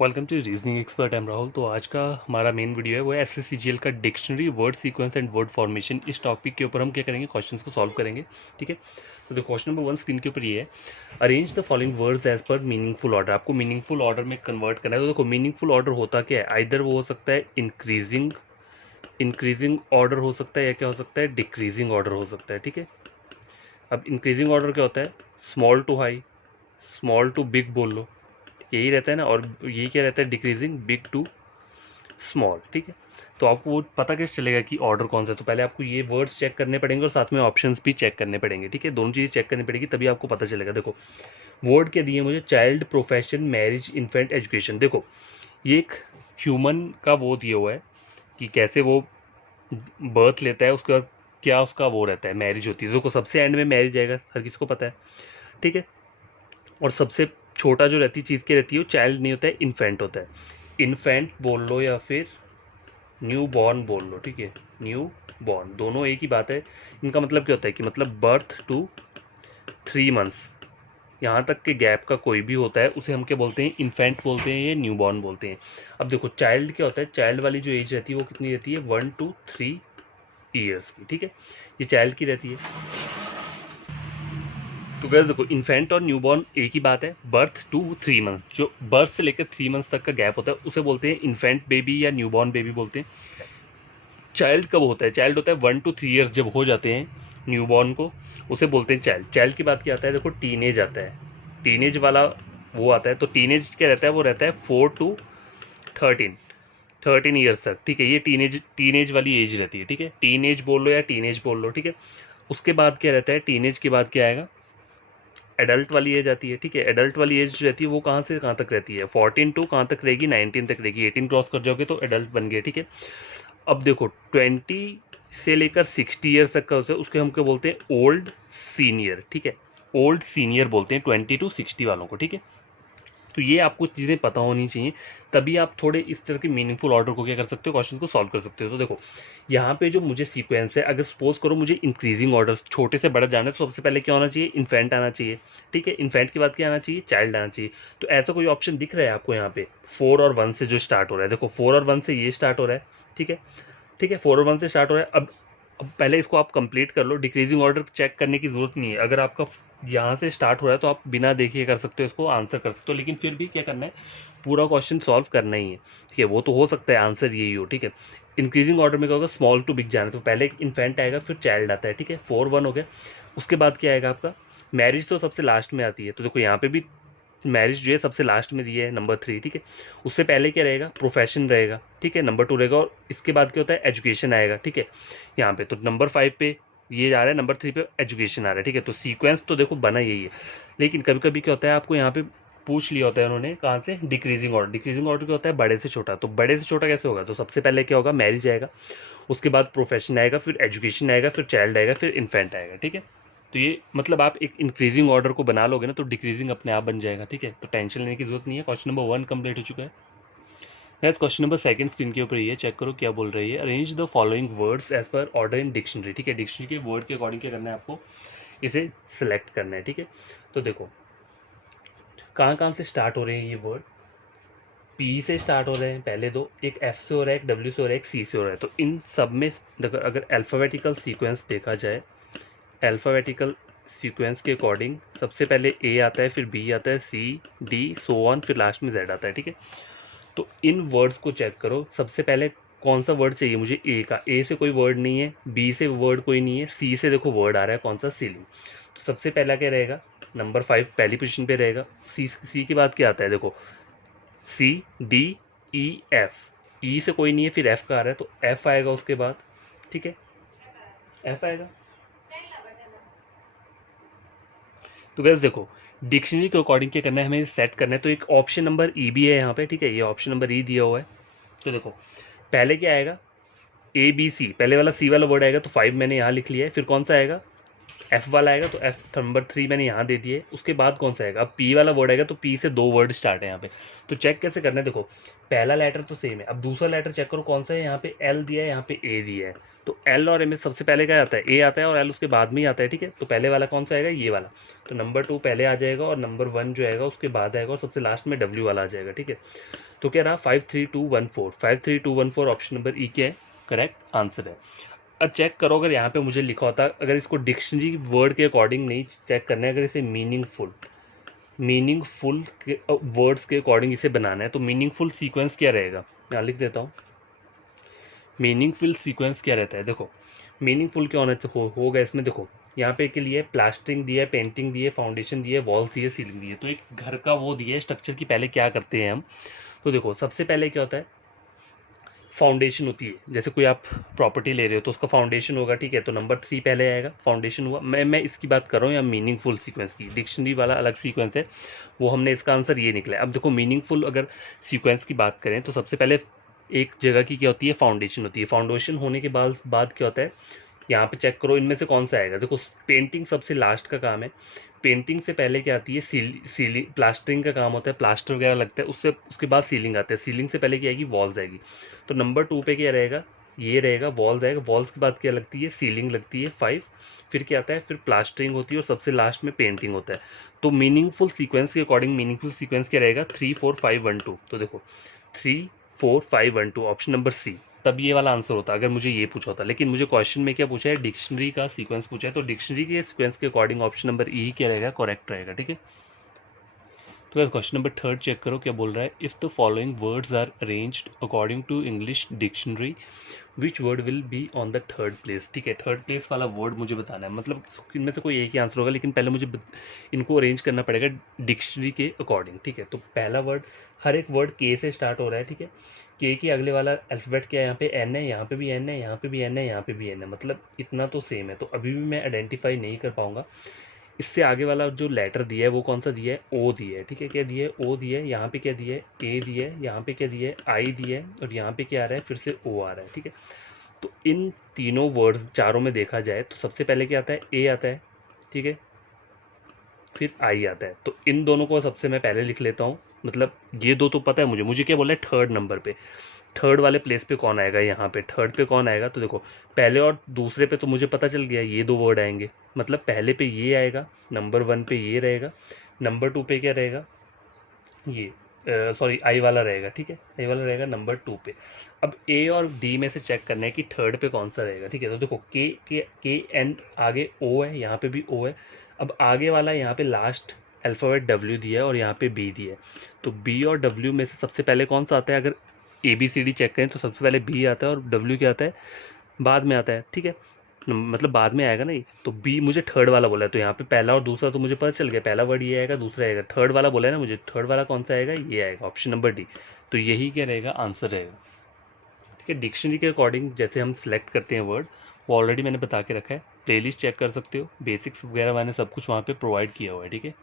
Welcome to reasoning expert. I'm Rahul. तो आज का हमारा मेन वीडियो है वो एसएससीजीएल का dictionary word sequence and word formation. इस टॉपिक के ऊपर हम क्या करेंगे, क्वेश्चंस को सॉल्व करेंगे। ठीक है, तो देखो क्वेश्चन नंबर 1 स्क्रीन के ऊपर ये है, arrange the following words as per meaningful order. आपको मीनिंगफुल ऑर्डर में कन्वर्ट करना है। तो देखो मीनिंगफुल ऑर्डर होता क्या है, आइदर वो हो सकता है इंक्रीजिंग इंक्रीजिंग ऑर्डर हो सकता है, या क्या हो सकता है डिक्रीजिंग ऑर्डर हो सकता है। ठीक है, अब इंक्रीजिंग ऑर्डर क्या होता है, small to high, small to big बोल लो, यही रहता है ना। और यही क्या रहता है, डिक्रीजिंग बिग टू स्मॉल। ठीक है, तो आपको वो पता कैसे चलेगा कि ऑर्डर कौन सा है, तो पहले आपको ये वर्ड्स चेक करने पड़ेंगे और साथ में ऑप्शंस भी चेक करने पड़ेंगे। ठीक है, दोनों चीज़ें चेक करनी पड़ेगी तभी आपको पता चलेगा। देखो वर्ड क्या दिए मुझे, child, profession, marriage, infant, education. देखो ये एक ह्यूमन का वो दिया हुआ है कि कैसे वो बर्थ लेता है, उसके बाद क्या उसका वो रहता है, मैरिज होती है। देखो सबसे एंड में मैरिज आएगा, हर किसी को पता है। ठीक है, और सबसे छोटा जो रहती चीज़ की रहती है वो चाइल्ड नहीं होता है, इन्फेंट होता है। इन्फेंट बोल लो या फिर न्यू बॉर्न बोल लो। ठीक है, न्यू बॉर्न दोनों एक ही बात है। इनका मतलब क्या होता है कि मतलब बर्थ टू 3 मंथ्स, यहाँ तक के गैप का कोई भी होता है उसे हम क्या बोलते हैं, इन्फेंट बोलते हैं या न्यू बॉर्न बोलते हैं। अब देखो चाइल्ड क्या होता है, चाइल्ड वाली जो एज रहती है वो कितनी रहती है, 1 to 3 ईयर्स की। ठीक है, ये चाइल्ड की रहती है। तो गैस देखो इन्फेंट और न्यूबॉर्न एक ही बात है, बर्थ टू 3 मंथ्स, जो बर्थ से लेकर 3 मंथ्स तक का गैप होता है उसे बोलते हैं इन्फेंट बेबी या न्यूबॉर्न बेबी बोलते हैं। चाइल्ड कब होता है, चाइल्ड होता है 1 to 3 ईयर्स जब हो जाते हैं न्यूबॉर्न को, उसे बोलते हैं चाइल्ड। चाइल्ड की बात क्या आता है, देखो टीनेज आता है, टीनेज वाला वो आता है। तो टीनेज क्या रहता है, वो रहता है 4 to 13 ईयर्स तक। ठीक है, ये टीनेज टीनेज वाली एज रहती है। ठीक है, टीनेज बोल लो या टीनेज बोल लो। ठीक है, उसके बाद क्या रहता है, टीनेज के बाद क्या आएगा, एडल्ट वाली एज आती है। ठीक है, एडल्ट वाली एज रहती है वो कहाँ से कहाँ तक रहती है, 14 टू कहाँ तक रहेगी, 19 तक रहेगी। 18 क्रॉस कर जाओगे तो एडल्ट बन गए। ठीक है, अब देखो 20 से लेकर 60 ईयर्स तक का होता है, उसके हम क्या बोलते हैं, ओल्ड सीनियर। ठीक है, ओल्ड सीनियर बोलते हैं 20 to 60 वालों को। ठीक है, तो ये आपको चीज़ें पता होनी चाहिए, तभी आप थोड़े इस तरह के मीनिंगफुल ऑर्डर को क्या कर सकते हो, क्वेश्चन को सॉल्व कर सकते हो। तो देखो यहाँ पे जो मुझे सीक्वेंस है, अगर सपोज करो मुझे इंक्रीजिंग ऑर्डर छोटे से बड़ा जाना है, तो सबसे पहले क्या होना चाहिए, इन्फेंट आना चाहिए। ठीक है, इन्फेंट के बाद क्या आना चाहिए, चाइल्ड आना चाहिए। तो ऐसा कोई ऑप्शन दिख रहा है आपको यहाँ पे 4 और 1 से जो स्टार्ट हो रहा है, देखो 4 और 1 से ये स्टार्ट हो रहा है। ठीक है, ठीक है, 4 और 1 से स्टार्ट हो रहा है। अब पहले इसको आप कंप्लीट कर लो, डिक्रीजिंग ऑर्डर चेक करने की जरूरत नहीं है। अगर आपका यहाँ से स्टार्ट हो रहा है तो आप बिना देखे कर सकते हो, इसको आंसर कर सकते हो, लेकिन फिर भी क्या करना है, पूरा क्वेश्चन सॉल्व करना ही है। ठीक है, वो तो हो सकता है आंसर यही हो। ठीक है, इंक्रीजिंग ऑर्डर में क्या होगा, स्मॉल टू बिग जाना है, तो पहले इन्फेंट आएगा फिर चाइल्ड आता है। ठीक है, 4 1 हो गया। उसके बाद क्या आएगा आपका, मैरिज तो सबसे लास्ट में आती है, तो देखो यहाँ पे भी मैरिज जो है सबसे लास्ट में दिया है, नंबर 3। ठीक है, उससे पहले क्या रहेगा, प्रोफेशन रहेगा। ठीक है, नंबर 2 रहेगा, और इसके बाद क्या होता है, एजुकेशन आएगा। ठीक है, यहाँ पे तो नंबर 5 पे ये जा रहा है, नंबर 3 पे एजुकेशन आ रहा है। ठीक है, तो सीक्वेंस तो देखो बना यही है, लेकिन कभी कभी क्या होता है, आपको यहाँ पे पूछ लिया होता है उन्होंने कहाँ से, डिक्रीजिंग ऑर्डर। डिक्रीजिंग ऑर्डर क्या होता है, बड़े से छोटा। तो बड़े से छोटा कैसे होगा, तो सबसे पहले क्या होगा, मैरिज आएगा, उसके बाद प्रोफेशन आएगा, फिर एजुकेशन आएगा, फिर चाइल्ड आएगा, फिर इन्फेंट आएगा। ठीक है, तो ये मतलब आप एक इंक्रीजिंग ऑर्डर को बना लोगे ना तो डिक्रीजिंग अपने आप बन जाएगा। ठीक है, तो टेंशन लेने की जरूरत नहीं है। क्वेश्चन नंबर 1 कंप्लीट हो चुका है। नेक्स्ट क्वेश्चन नंबर 2 स्क्रीन के ऊपर ये चेक करो क्या बोल रही है, arrange the following words as per order in dictionary. ठीक है, डिक्शनरी के वर्ड के अकॉर्डिंग क्या करना है आपको, इसे सेलेक्ट करना है। ठीक है, तो देखो कहाँ कहाँ से स्टार्ट हो रहे हैं ये वर्ड, पी से स्टार्ट हो रहे हैं पहले दो, एक एफ से हो रहा है, एक डब्ल्यू से हो रहा है, एक सी से हो रहा है। तो इन सब में देखो अगर अल्फ़ाबेटिकल सीक्वेंस देखा जाए, अल्फ़ाबेटिकल सीक्वेंस के अकॉर्डिंग सबसे पहले ए आता है, फिर बी आता है, सी डी सो ऑन, फिर लास्ट में जेड आता है। ठीक है, तो इन वर्ड्स को चेक करो, सबसे पहले कौन सा वर्ड चाहिए मुझे, ए का, ए से कोई वर्ड नहीं है, बी से वर्ड कोई नहीं है, सी से देखो वर्ड आ रहा है कौन सा, सीलिंग। तो सबसे पहला क्या रहेगा, नंबर 5 पहली पोजीशन पे रहेगा। सी के बाद क्या आता है, देखो सी डी ई एफ, ई से कोई नहीं है, फिर एफ का आ रहा है तो एफ आएगा उसके बाद। ठीक है, एफ आएगा। तो गैस देखो डिक्शनरी के अकॉर्डिंग क्या करना है, हमें सेट करना है। तो एक ऑप्शन नंबर ई भी है यहाँ पे। ठीक है, ये ऑप्शन नंबर ई दिया हुआ है। तो देखो पहले क्या आएगा, ए बी सी, पहले वाला सी वाला वर्ड आएगा तो 5 मैंने यहाँ लिख लिया है। फिर कौन सा आएगा, एफ वाला आएगा तो एफ नंबर 3 मैंने यहाँ दे दिए। उसके बाद कौन सा आएगा, अब पी वाला वर्ड आएगा तो पी से 2 वर्ड स्टार्ट है यहाँ पे। तो चेक कैसे करना है, देखो पहला लेटर तो सेम है, अब दूसरा लेटर चेक करो कौन सा है, यहाँ पे एल दिया है, यहाँ पे ए दिया है। तो एल और ए में सबसे पहले क्या आता है, ए आता है, और एल उसके बाद में ही आता है। ठीक है, तो पहले वाला कौन सा आएगा, ये वाला। तो नंबर 2 पहले आ जाएगा, और नंबर 1 जो आएगा उसके बाद आएगा, और सबसे लास्ट में डब्ल्यू वाला आ जाएगा। ठीक है, तो क्या रहा 53214, 53214 ऑप्शन नंबर ई क्या है, करेक्ट आंसर है। अब चेक करो, अगर यहाँ पे मुझे लिखा होता, अगर इसको डिक्शनरी वर्ड के अकॉर्डिंग नहीं चेक करना है, अगर इसे मीनिंगफुल के वर्ड्स के अकॉर्डिंग इसे बनाना है, तो मीनिंगफुल सीक्वेंस क्या रहेगा, यहाँ लिख देता हूँ। मीनिंगफुल सीक्वेंस क्या रहता है, देखो मीनिंगफुल क्या होगा इसमें, देखो यहाँ पे के लिए प्लास्टरिंग दिया है, पेंटिंग दी है, फाउंडेशन दिया है, वॉल्स दी है, सीलिंग दी है। तो एक घर का वो दिया है स्ट्रक्चर की पहले क्या करते हैं हम, तो देखो सबसे पहले क्या होता है, फाउंडेशन होती है। जैसे कोई आप प्रॉपर्टी ले रहे हो तो उसका फाउंडेशन होगा, ठीक है, तो नंबर 3 पहले आएगा, फाउंडेशन हुआ। मैं इसकी बात कर रहा हूँ या मीनिंगफुल सीक्वेंस की, डिक्शनरी वाला अलग सीक्वेंस है, वो हमने इसका आंसर ये निकला है। अब देखो मीनिंगफुल अगर सीक्वेंस की बात करें तो सबसे पहले एक जगह की क्या होती है, फाउंडेशन होती है। फाउंडेशन होने के बाद क्या होता है, यहाँ पे चेक करो इनमें से कौन सा आएगा। देखो पेंटिंग सबसे लास्ट का काम है, पेंटिंग से पहले क्या आती है, सीलिंग, प्लास्टरिंग का काम होता है, प्लास्टर वगैरह लगता है, उससे उसके बाद सीलिंग आती है, सीलिंग से पहले क्या आएगी, वॉल्स आएगी। तो नंबर 2 पे क्या रहेगा, ये रहेगा, वॉल्स आएगा, वॉल्स के बाद क्या लगती है, सीलिंग लगती है 5, फिर क्या आता है, फिर प्लास्टरिंग होती है और सबसे लास्ट में पेंटिंग होता है। तो मीनिंगफुल सीक्वेंस के अकॉर्डिंग मीनिंगफुल सीक्वेंस क्या रहेगा, 3 4 5 1 2। तो देखो 3 4 5 1 2 ऑप्शन नंबर सी, तब ये वाला आंसर होता अगर मुझे ये पूछा होता। लेकिन मुझे क्वेश्चन में क्या पूछा है, डिक्शनरी का सीक्वेंस पूछा है, तो डिक्शनरी के सीक्वेंस के अकॉर्डिंग ऑप्शन नंबर ई क्या रहेगा, करेक्ट रहेगा, ठीक है। तो क्वेश्चन नंबर 3 चेक करो क्या बोल रहा है, if the following words are arranged according to English dictionary which word will be on the third place. ठीक है, थर्ड प्लेस वाला वर्ड मुझे बताना है, मतलब इनमें से कोई एक ही आंसर होगा, लेकिन पहले मुझे इनको अरेंज करना पड़ेगा डिक्शनरी के अकॉर्डिंग। ठीक है, तो पहला वर्ड, हर एक वर्ड के से स्टार्ट हो रहा है, ठीक है, के के अगले वाला अल्फ़ाबेट क्या है, यहाँ पे एन है, यहाँ पे भी एन है, यहाँ पे भी एन है, यहाँ पे भी एन है, मतलब इतना तो सेम है। तो अभी भी मैं आइडेंटिफाई नहीं कर पाऊंगा। इससे आगे वाला जो लेटर दिया है वो कौन सा दिया है, ओ दिया है, ठीक है, क्या दिया है, ओ दिया है, यहाँ पे क्या दिया है, ए दिया है, यहाँ पे क्या दिया है, आई दिया है, और यहाँ पे क्या आ रहा है, फिर से ओ आ रहा है। ठीक है, तो इन तीनों वर्ड्स चारों में देखा जाए तो सबसे पहले क्या आता है, ए आता है, ठीक है, फिर आई आता है। तो इन दोनों को सबसे मैं पहले लिख लेता हूँ, मतलब ये दो तो पता है मुझे क्या बोला है, थर्ड नंबर पे, थर्ड वाले प्लेस पे कौन आएगा, यहाँ पे थर्ड पे कौन आएगा। तो देखो पहले और दूसरे पे तो मुझे पता चल गया ये दो वर्ड आएंगे, मतलब पहले पे ये आएगा, नंबर 1 पे ये रहेगा, नंबर 2 पे क्या रहेगा, ये सॉरी आई वाला रहेगा, ठीक है, आई वाला रहेगा नंबर 2 पे। अब ए और डी में से चेक करना है कि थर्ड पे कौन सा रहेगा। ठीक है, तो देखो के एन आगे ओ है, यहाँ पे भी ओ है। अब आगे वाला यहाँ पे लास्ट अल्फ़ाबेट डब्ल्यू दिया है और यहाँ पे बी दिया है, तो बी और डब्ल्यू में से सबसे पहले कौन सा आता है, अगर A B C D check करें तो सबसे पहले बी आता है और डब्ल्यू क्या आता है, बाद में आता है। ठीक है, मतलब बाद में आएगा ना ये, तो बी मुझे थर्ड वाला बोला है, तो यहाँ पे पहला और दूसरा तो मुझे पता चल गया, पहला वर्ड ये आएगा, दूसरा आएगा, थर्ड वाला बोला है ना मुझे, थर्ड वाला कौन सा आएगा, ये आएगा, ऑप्शन नंबर डी। तो यही क्या रहेगा, आंसर रहेगा। ठीक है, डिक्शनरी के अकॉर्डिंग जैसे हम सिलेक्ट करते हैं वर्ड, वो ऑलरेडी मैंने बता के रखा है, प्लेलिस्ट चेक कर सकते हो, बेसिक्स वगैरह मैंने सब कुछ वहाँ पे प्रोवाइड किया हुआ है। ठीक है,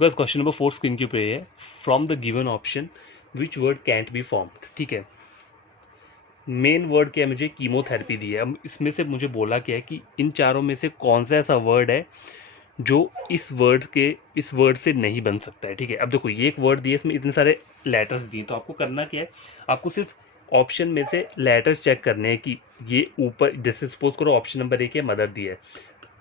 तो क्वेश्चन नंबर 4 स्क्रीन के ऊपर है, from the given option which word cantt be formed. ठीक है, मेन वर्ड क्या है, मुझे कीमोथेरेपी दी है। अब इसमें से मुझे बोला क्या है कि इन चारों में से कौन सा ऐसा वर्ड है जो इस वर्ड से नहीं बन सकता है। ठीक है, अब देखो ये एक वर्ड दिया, इसमें इतने सारे लेटर्स दिए, तो आपको करना क्या है, आपको सिर्फ ऑप्शन में से लेटर्स चेक करने हैं कि ये ऊपर, जैसे सपोज करो ऑप्शन नंबर 1 है, मदर दिया है,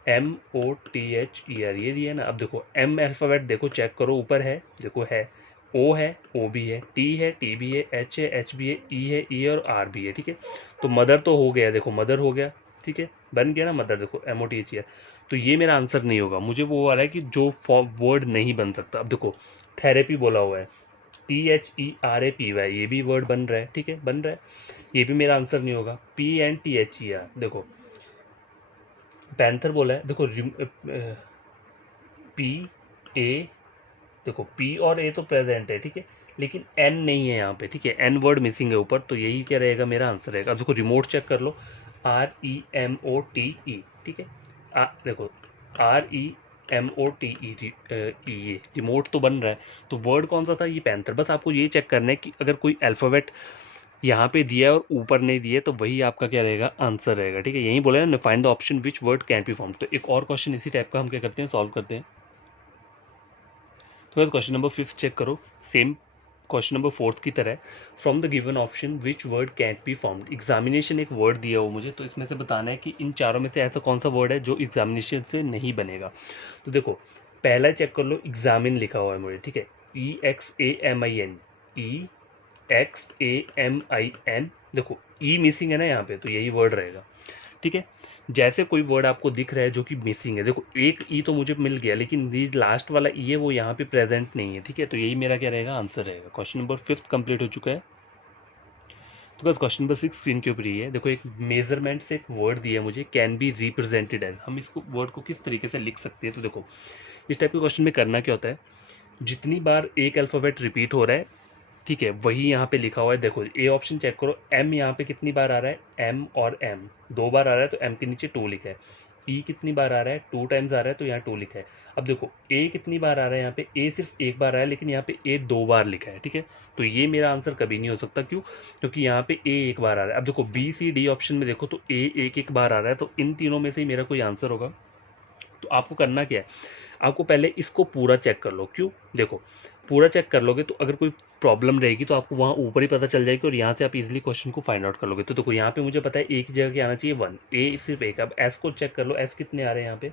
MOTHER ये दिया है ना। अब देखो एम अल्फ़ाबेट देखो चेक करो, ऊपर है, देखो है, ओ है, ओ भी है, टी है, टी भी है, एच है, एच भी है, ई है, ई और आर भी है। ठीक है, तो मदर तो हो गया, देखो मदर हो गया, ठीक है, बन गया ना मदर, देखो MOTHER। तो ये मेरा आंसर नहीं होगा, मुझे वो वाला है कि जो वर्ड नहीं बन सकता। अब देखो थेरेपी बोला हुआ है, THERAPY, ये भी वर्ड बन रहा है, ठीक है, बन रहा है, ये भी मेरा आंसर नहीं होगा। PNTHER, देखो पैंथर बोला है, देखो पी ए, देखो पी और ए तो प्रेजेंट है, ठीक है, लेकिन एन नहीं है यहाँ पे। ठीक है, एन वर्ड मिसिंग है ऊपर, तो यही क्या रहेगा, मेरा आंसर रहेगा। अब देखो रिमोट चेक कर लो, REMOTE, ठीक है, देखो REMOTE, ये रिमोट तो बन रहा है, तो वर्ड कौन सा था, ये पैंथर। बस आपको ये चेक करना है कि अगर कोई अल्फ़ाबेट यहाँ पे दिया है और ऊपर नहीं दिया है, तो वही आपका क्या रहेगा, आंसर रहेगा। ठीक है, यही बोला है ना, find the option which word can be form. तो एक और क्वेश्चन इसी टाइप का हम क्या करते हैं, सॉल्व करते हैं। तो क्वेश्चन नंबर 5 चेक करो, सेम क्वेश्चन नंबर 4 की तरह, from the given option which word cantt be formed. Examination एक वर्ड दिया हो मुझे, तो इसमें से बताना है कि इन चारों में से ऐसा कौन सा वर्ड है जो एग्जामिनेशन से नहीं बनेगा। तो देखो पहला चेक कर लो, एग्जामिन लिखा हुआ है मुझे, ठीक है, EXAMIN, EXAMIN, देखो ई मिसिंग है ना यहाँ पे, तो यही वर्ड रहेगा, ठीक है। जैसे कोई वर्ड आपको दिख रहा है जो कि मिसिंग है, देखो एक ई तो मुझे मिल गया, लेकिन ये लास्ट वाला ई है वो यहाँ पे प्रेजेंट नहीं है, ठीक है। तो यही मेरा क्या रहेगा, आंसर रहेगा। क्वेश्चन नंबर 5 कंप्लीट हो चुका है। तो बस क्वेश्चन नंबर 6 स्क्रीन के ऊपर ही है। देखो एक मेजरमेंट से एक वर्ड दिया है मुझे, कैन बी रिप्रेजेंटेड एज, हम इसको वर्ड को किस तरीके से लिख सकते हैं। तो देखो इस टाइप के क्वेश्चन में करना क्या होता है, जितनी बार एक अल्फ़ाबेट रिपीट हो रहा है, ठीक है, वही यहाँ पे लिखा हुआ है। देखो ए ऑप्शन चेक करो, एम यहाँ पे कितनी बार आ रहा है, एम और एम 2 बार आ रहा है, तो एम के नीचे 2 लिखा है। ई कितनी बार आ रहा है, 2 टाइम्स आ रहा है, तो यहाँ 2 लिखा है। अब देखो ए कितनी बार आ रहा है, यहाँ पे ए सिर्फ एक बार आया है, लेकिन यहाँ पे ए 2 बार लिखा है, ठीक है। तो ये मेरा आंसर कभी नहीं हो सकता, क्यों, क्योंकि यहाँ पे ए एक बार आ रहा है। अब देखो बी सी डी ऑप्शन में देखो तो ए एक एक बार आ रहा है, तो इन तीनों में से ही मेरा कोई आंसर होगा। तो आपको करना क्या है, आपको पहले इसको पूरा चेक कर लो। क्यों, देखो पूरा चेक कर लोगे तो अगर कोई प्रॉब्लम रहेगी तो आपको वहाँ ऊपर ही पता चल जाएगी, और यहाँ से आप इजीली क्वेश्चन को फाइंड आउट कर लोगे। तो देखो यहाँ पे मुझे पता है एक जगह क्या आना चाहिए 1, ए सिर्फ एक। अब एस को चेक कर लो, एस कितने आ रहे हैं यहाँ पे,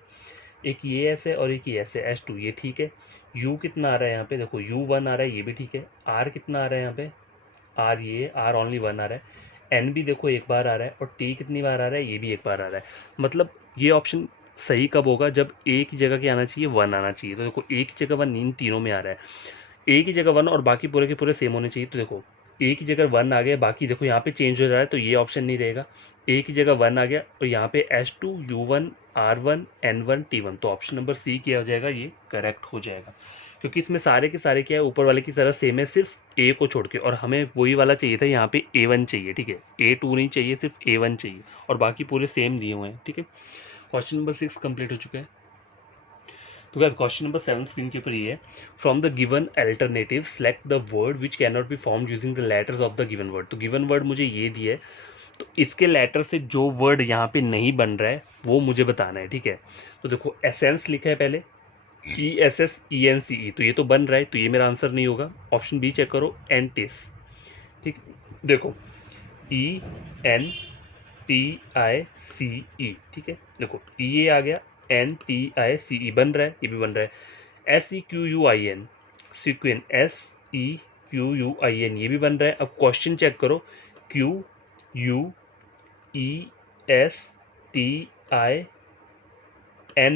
एक ये एस है और एक ये एस है, S2, ये ठीक है। यू कितना आ रहा है यहाँ पे, देखो U1 आ रहा है, ये भी ठीक है। आर कितना आ रहा है यहाँ पे, आर ये आर ओनली 1 आ रहा है। एन भी देखो एक बार आ रहा है, और टी कितनी बार आ रहा है, ये भी एक बार आ रहा है। मतलब ये ऑप्शन सही कब होगा, जब एक ही जगह क्या आना चाहिए 1 आना चाहिए। तो देखो एक जगह 1 इन तीनों में आ रहा है, एक ही जगह 1 और बाकी पूरे के पूरे सेम होने चाहिए। तो देखो एक ही जगह 1 आ गया, बाकी देखो यहाँ पे चेंज हो जा रहा है, तो ये ऑप्शन नहीं रहेगा। एक ही जगह 1 आ गया और यहाँ पे S2 U1 R1 N1 T1, तो ऑप्शन नंबर सी क्या हो जाएगा, ये करेक्ट हो जाएगा। क्योंकि इसमें सारे के सारे क्या है, ऊपर वाले की तरह सेम है, सिर्फ ए को छोड़ के, और हमें वही वाला चाहिए था, यहाँ पे A1 चाहिए, ठीक है, A2 नहीं चाहिए, सिर्फ A1 चाहिए, और बाकी पूरे सेम दिए हुए हैं, ठीक है। क्वेश्चन नंबर 6 कंप्लीट हो चुका है। तो गाइस क्वेश्चन नंबर 7 स्क्रीन के ऊपर ये है, from the given alternative select the word which can not be formed using the letters of the given word. तो गिवन वर्ड मुझे ये दिया है, तो इसके लेटर से जो वर्ड यहाँ पे नहीं बन रहा है वो मुझे बताना है, ठीक है। तो देखो एसेंस लिखा है पहले, ESSENCE, तो ये तो बन रहा है, तो ये मेरा आंसर नहीं होगा। ऑप्शन बी चेक करो, एंटिस, ठीक, देखो ENTICE, ठीक है, देखो ये आ गया, NTICE बन रहा है, ये भी बन रहा है। SEQUIN, सिक्विन, SEQUIN, ये भी बन रहा है। अब क्वेश्चन चेक करो, QUESTIN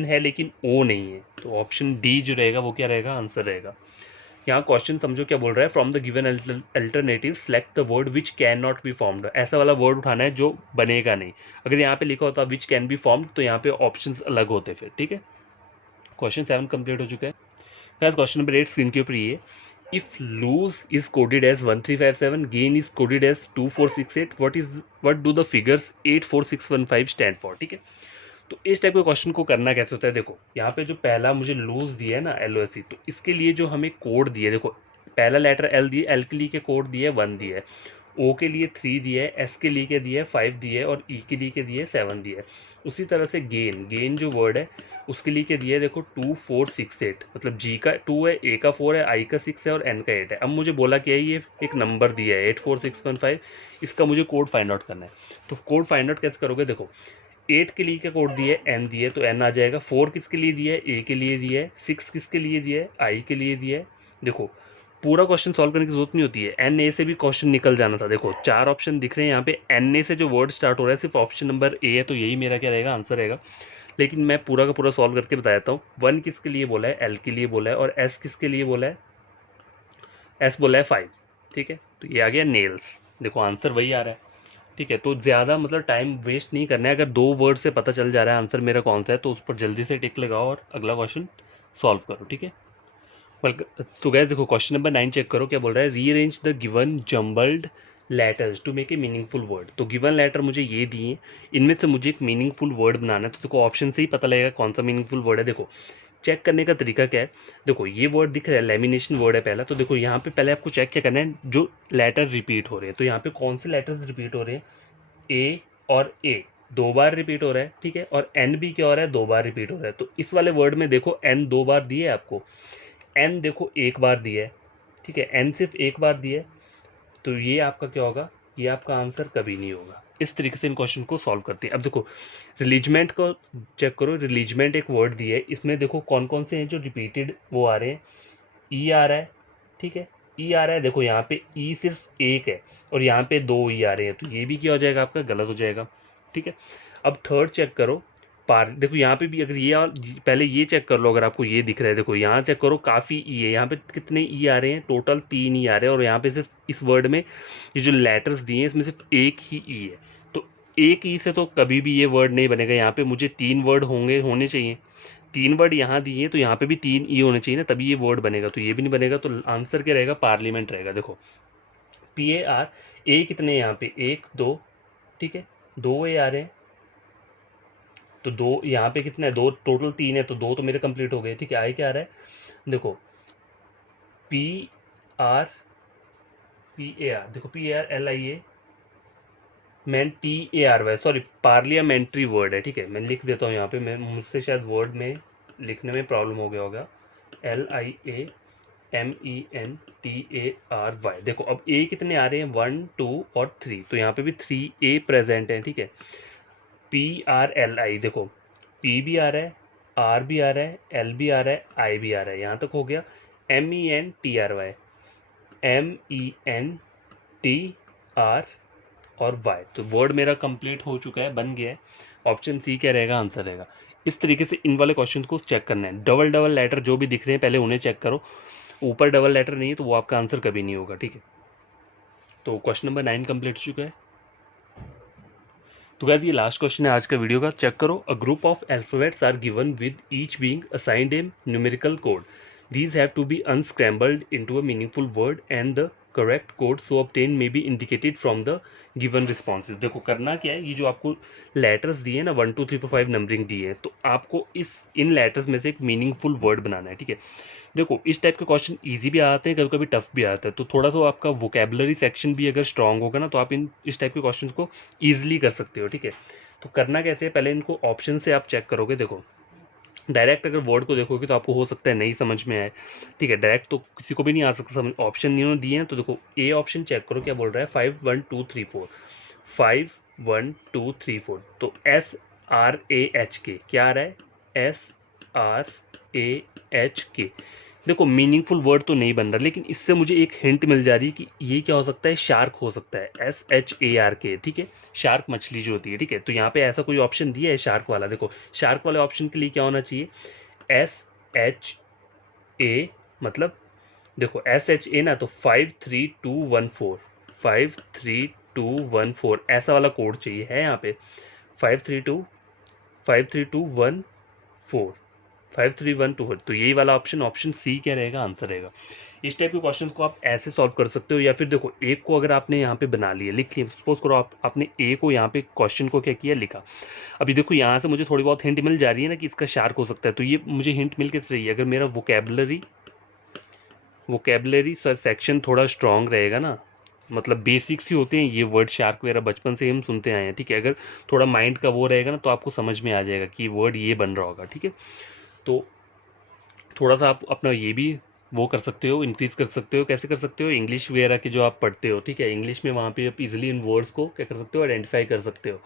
है लेकिन O नहीं है, तो ऑप्शन डी जो रहेगा वो क्या रहेगा, आंसर रहेगा। यहाँ क्वेश्चन समझो क्या बोल रहा है, from the given alternative select the word which can not be formed, ऐसा वाला वर्ड उठाना है जो बनेगा नहीं। अगर यहाँ पे लिखा होता विच कैन बी फॉर्म्ड, तो यहाँ पे ऑप्शंस अलग होते फिर, ठीक है। क्वेश्चन 7 कंप्लीट हो चुका है। क्वेश्चन नंबर 8 स्क्रीन के ऊपर ये, if loose is coded as 1357, gain is coded as 2468, what do the figures 84615 stand for, ठीक है। तो इस टाइप के क्वेश्चन को करना कैसे होता है, देखो यहाँ पे जो पहला मुझे लूज दिया है ना LOSE, तो इसके लिए जो हमें कोड दिया है, देखो पहला लेटर L दिया, L के लिए के कोड दिया है 1 दिया है, O के लिए 3 दिया है, S के लिए क्या दिया है 5 दिया है, और E के लिए क्या दिया है 7 दिया है। उसी तरह से गेन जो वर्ड है उसके लिए क्या दिया है, देखो 2468, मतलब G का 2 है, A का 4 है, I का 6 है और N का 8 है। अब मुझे बोला क्या है, ये एक नंबर दिया है 84615, इसका मुझे कोड फाइंड आउट करना है। तो कोड फाइंड आउट कैसे करोगे, देखो 8 के लिए क्या कोड दिया है, N दिया है, तो N आ जाएगा। 4 किसके लिए दिया है, A के लिए दिया है। 6 किसके लिए दिया है, I के लिए दिया है। देखो पूरा क्वेश्चन सॉल्व करने की जरूरत नहीं होती है, NA से भी क्वेश्चन निकल जाना था। देखो 4 ऑप्शन दिख रहे हैं यहाँ पे, NA से जो वर्ड स्टार्ट हो रहा है सिर्फ ऑप्शन नंबर A है, तो यही मेरा क्या रहेगा, आंसर रहेगा। लेकिन मैं पूरा का पूरा सॉल्व करके बता देता हूँ। 1 किसके लिए बोला है, L के लिए बोला है, और S किसके लिए बोला है, S बोला है 5, ठीक है। तो ये आ गया नेल्स, देखो आंसर वही आ रहा है, ठीक है। तो ज़्यादा मतलब टाइम वेस्ट नहीं करना है, अगर 2 वर्ड से पता चल जा रहा है आंसर मेरा कौन सा है, तो उस पर जल्दी से टिक लगाओ और अगला क्वेश्चन सॉल्व करो, ठीक है। तो गैस देखो क्वेश्चन नंबर 9 चेक करो, क्या बोल रहा है, rearrange the given jumbled letters to make a meaningful word. तो गिवन लेटर मुझे ये दिए, इनमें से मुझे एक मीनिंगफुल वर्ड बनाना है। तो देखो ऑप्शन से ही पता लगेगा कौन सा मीनिंगफुल वर्ड है। देखो चेक करने का तरीका क्या है, देखो ये वर्ड दिख रहा है, लेमिनेशन वर्ड है पहला। तो देखो यहाँ पे पहले आपको चेक क्या करना है, जो लेटर रिपीट हो रहे हैं, तो यहाँ पे कौन से लेटर्स रिपीट हो रहे हैं, ए और ए 2 बार रिपीट हो रहा है, ठीक है, और एन भी क्या हो रहा है, 2 बार रिपीट हो रहा है। तो इस वाले वर्ड में देखो एन 2 बार दिए आपको, एन देखो 1 बार दिया है, ठीक है, एन सिर्फ 1 बार दिया है, तो ये आपका क्या होगा, ये आपका आंसर कभी नहीं होगा। इस तरीके से इन क्वेश्चन को सॉल्व करते हैं। अब देखो रिलीजमेंट को चेक करो, रिलीजमेंट एक वर्ड दिया है, इसमें देखो कौन कौन से हैं जो रिपीटेड वो आ रहे हैं, ई आ रहा है, ठीक है। ई आ रहा है, देखो यहाँ पे ई सिर्फ एक है और यहाँ पे दो ई आ रहे हैं, तो ये भी क्या हो जाएगा आपका, गलत हो जाएगा। ठीक है। अब थर्ड चेक करो, पार देखो यहाँ पे भी अगर ये पहले ये चेक कर लो, अगर आपको ये दिख रहा है, देखो यहाँ चेक करो काफ़ी ई है, यहाँ पे कितने ई आ रहे हैं, टोटल 3 ई आ रहे हैं, और यहाँ पे सिर्फ इस वर्ड में ये जो लेटर्स दिए हैं इसमें सिर्फ एक ही ई है। तो एक ई से तो कभी भी ये वर्ड नहीं बनेगा, यहाँ पे मुझे 3 वर्ड होने चाहिए, 3 वर्ड यहाँ दिए हैं तो यहाँ पे भी 3 ई होने चाहिए ना, तभी ये वर्ड बनेगा, तो ये भी नहीं बनेगा, तो आंसर क्या रहेगा, पार्लियामेंट रहेगा। देखो PAR, ए कितने यहाँ पे, 1 2, ठीक है, 2 ए आ रहे हैं, तो 2 यहाँ पे कितना है, 2, टोटल 3 है, तो 2 तो मेरे कंप्लीट हो गए। ठीक है, आई क्या आ रहा है, देखो PRPAR, देखो PARLIA TARY, sorry parliamentary word है। ठीक है, मैं लिख देता हूँ यहाँ पे, मैं मुझसे शायद वर्ड में लिखने में प्रॉब्लम हो गया होगा, LIAMENTARY। देखो अब ए कितने आ रहे हैं, 1 2 और 3, तो यहाँ पे भी 3A प्रेजेंट है। ठीक है, PRLI, देखो P भी आ रहा है, R भी आ रहा है, L भी आ रहा है, I भी आ रहा है, यहाँ तक हो गया। MENTRY और Y, तो वर्ड मेरा कंप्लीट हो चुका है, बन गया है। ऑप्शन सी क्या रहेगा, आंसर रहेगा। इस तरीके से इन वाले क्वेश्चन को चेक करना है। डबल डबल लेटर जो भी दिख रहे हैं पहले उन्हें चेक करो, ऊपर डबल लेटर नहीं है तो वो आपका आंसर कभी नहीं होगा। ठीक है, तो क्वेश्चन नंबर 9 कंप्लीट हो चुका है। तो गाइस ये लास्ट क्वेश्चन है आज का वीडियो का, चेक करो। A group of alphabets are given with each being assigned a numerical code, these have to be unscrambled into a meaningful word and the correct code so obtained may be indicated from the given responses। देखो करना क्या है, ये जो आपको letters दिए ना 1 2 3 4 5 numbering दी है, तो आपको इन लेटर्स में से एक मीनिंगफुल वर्ड बनाना है। ठीक है, देखो इस टाइप के क्वेश्चन इजी भी आते हैं, कभी कभी टफ भी आता है, तो थोड़ा सा आपका वोकेबलरी सेक्शन भी अगर स्ट्रांग होगा ना, तो आप इस टाइप के क्वेश्चन को ईजिली कर सकते हो। ठीक है, तो करना कैसे है, पहले इनको ऑप्शन से आप चेक करोगे। देखो डायरेक्ट अगर वर्ड को देखोगे तो आपको हो सकता है नहीं समझ में आए। ठीक है, डायरेक्ट तो किसी को भी नहीं आ सकता समझ, ऑप्शन इन्होंने दिए हैं, तो देखो ए ऑप्शन चेक करो क्या बोल रहा है, 5 1 2 3 4, 5 1 2 3 4, तो SRAHK क्या आ रहा है, SRAHK। देखो मीनिंगफुल वर्ड तो नहीं बन रहा, लेकिन इससे मुझे एक हिंट मिल जा रही है कि ये क्या हो सकता है, शार्क हो सकता है, SHARK। ठीक है, शार्क मछली जो होती है। ठीक है, तो यहाँ पे ऐसा कोई ऑप्शन दिया है शार्क वाला, देखो शार्क वाले ऑप्शन के लिए क्या होना चाहिए, SHA, मतलब देखो SHA ना, तो 53214, 53214 ऐसा वाला कोड चाहिए, है यहाँ पे 53214, 53124, तो यही वाला ऑप्शन सी क्या रहेगा, आंसर रहेगा। इस टाइप के क्वेश्चन को आप ऐसे सॉल्व कर सकते हो, या फिर देखो एक को अगर आपने यहाँ पे बना लिया, लिख लिया, सपोज करो आपने ए को यहाँ पे क्वेश्चन को क्या किया, लिखा। अभी देखो यहाँ से मुझे थोड़ी बहुत हिंट मिल जा रही है ना कि इसका शार्क हो सकता है, तो ये मुझे हिंट मिल किस रही है, अगर मेरा वोकेबलरी सेक्शन थोड़ा स्ट्रांग रहेगा ना, मतलब बेसिक्स ही होते हैं ये वर्ड शार्क वगैरह, बचपन से हम सुनते आए हैं। ठीक है, अगर थोड़ा माइंड का वो रहेगा ना, तो आपको समझ में आ जाएगा कि वर्ड ये बन रहा होगा। ठीक है, तो थोड़ा सा आप अपना ये भी वो कर सकते हो, इंक्रीज कर सकते हो। कैसे कर सकते हो, इंग्लिश वगैरह के जो आप पढ़ते हो, ठीक है, इंग्लिश में वहाँ पे आप इजीली इन वर्ड्स को क्या कर सकते हो, आइडेंटिफाई कर सकते हो,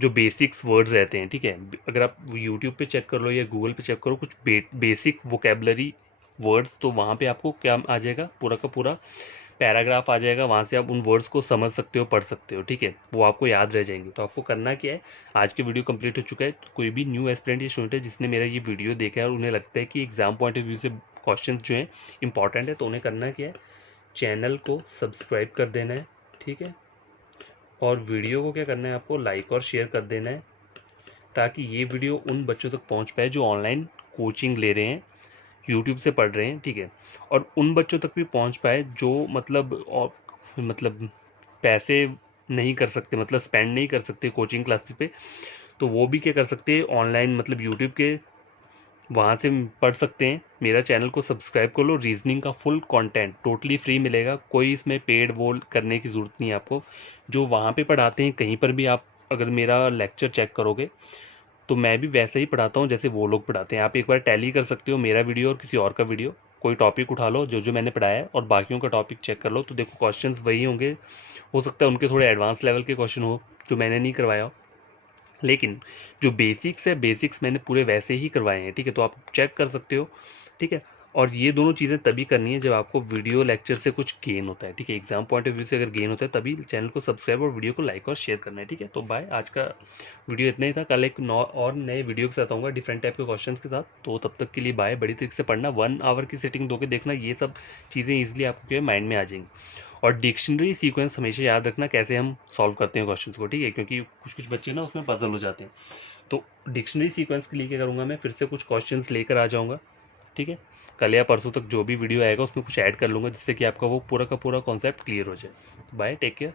जो बेसिक्स वर्ड्स रहते हैं। ठीक है, अगर आप यूट्यूब पे चेक कर लो या गूगल पे चेक करो कुछ बेसिक वोकेबलरी वर्ड्स, तो वहाँ पे आपको क्या आ जाएगा, पूरा का पूरा पैराग्राफ आ जाएगा, वहाँ से आप उन वर्ड्स को समझ सकते हो, पढ़ सकते हो। ठीक है, वो आपको याद रह जाएंगे। तो आपको करना क्या है, आज के वीडियो कंप्लीट हो चुका है, तो कोई भी न्यू एस्पिरेंट या स्टूडेंट है जिसने मेरा ये वीडियो देखा है और उन्हें लगता है कि एग्जाम पॉइंट ऑफ व्यू से क्वेश्चन जो हैं इंपॉर्टेंट है, तो उन्हें करना क्या है, चैनल को सब्सक्राइब कर देना है। ठीक है, और वीडियो को क्या करना है, आपको लाइक और शेयर कर देना है, ताकि ये वीडियो उन बच्चों तक पहुँच पाए जो ऑनलाइन कोचिंग ले रहे हैं, यूट्यूब से पढ़ रहे हैं। ठीक है, और उन बच्चों तक भी पहुंच पाए जो मतलब पैसे नहीं कर सकते, मतलब स्पेंड नहीं कर सकते कोचिंग क्लासेस पे, तो वो भी क्या कर सकते हैं, ऑनलाइन मतलब यूट्यूब के वहाँ से पढ़ सकते हैं। मेरा चैनल को सब्सक्राइब कर लो, रीजनिंग का फुल कंटेंट टोटली फ्री मिलेगा, कोई इसमें पेड वो करने की ज़रूरत नहीं है आपको। जो वहाँ पे पढ़ाते हैं कहीं पर भी आप अगर मेरा लेक्चर चेक करोगे, तो मैं भी वैसे ही पढ़ाता हूँ जैसे वो लोग पढ़ाते हैं। आप एक बार टैली कर सकते हो मेरा वीडियो और किसी और का वीडियो, कोई टॉपिक उठा लो जो जो मैंने पढ़ाया है और बाकियों का टॉपिक चेक कर लो, तो देखो क्वेश्चंस वही होंगे, हो सकता है उनके थोड़े एडवांस लेवल के क्वेश्चन हो जो मैंने नहीं करवाया हो, लेकिन जो बेसिक्स है बेसिक्स मैंने पूरे वैसे ही करवाए हैं। ठीक है, तो आप चेक कर सकते हो। ठीक है, और ये दोनों चीज़ें तभी करनी है जब आपको वीडियो लेक्चर से कुछ गेन होता है, ठीक है। एग्जाम पॉइंट ऑफ व्यू से अगर गेन होता है तभी चैनल को सब्सक्राइब और वीडियो को लाइक और शेयर करना है, ठीक है। तो बाय, आज का वीडियो इतना ही था। कल एक और नए वीडियो के साथ आऊँगा डिफरेंट टाइप के क्वेश्चन के साथ। तो तब तक के लिए बाय। बड़ी तरीके से पढ़ना, 1 आवर की सेटिंग दो के देखना, ये सब चीज़ें ईजिली आपको क्या माइंड में आ जाएंगी। और डिक्शनरी सीक्वेंस हमेशा याद रखना कैसे हम सॉल्व करते हैं क्वेश्चंस को, ठीक है, क्योंकि कुछ कुछ बच्चे ना उसमें पजल हो जाते हैं। तो डिक्शनरी सीक्वेंस के लिए क्या करूँगा, मैं फिर से कुछ क्वेश्चंस लेकर आ जाऊँगा, ठीक है। कल या परसों तक जो भी वीडियो आएगा उसमें कुछ ऐड कर लूँगा जिससे कि आपका वो पूरा का पूरा कॉन्सेप्ट क्लियर हो जाए। Bye, take care.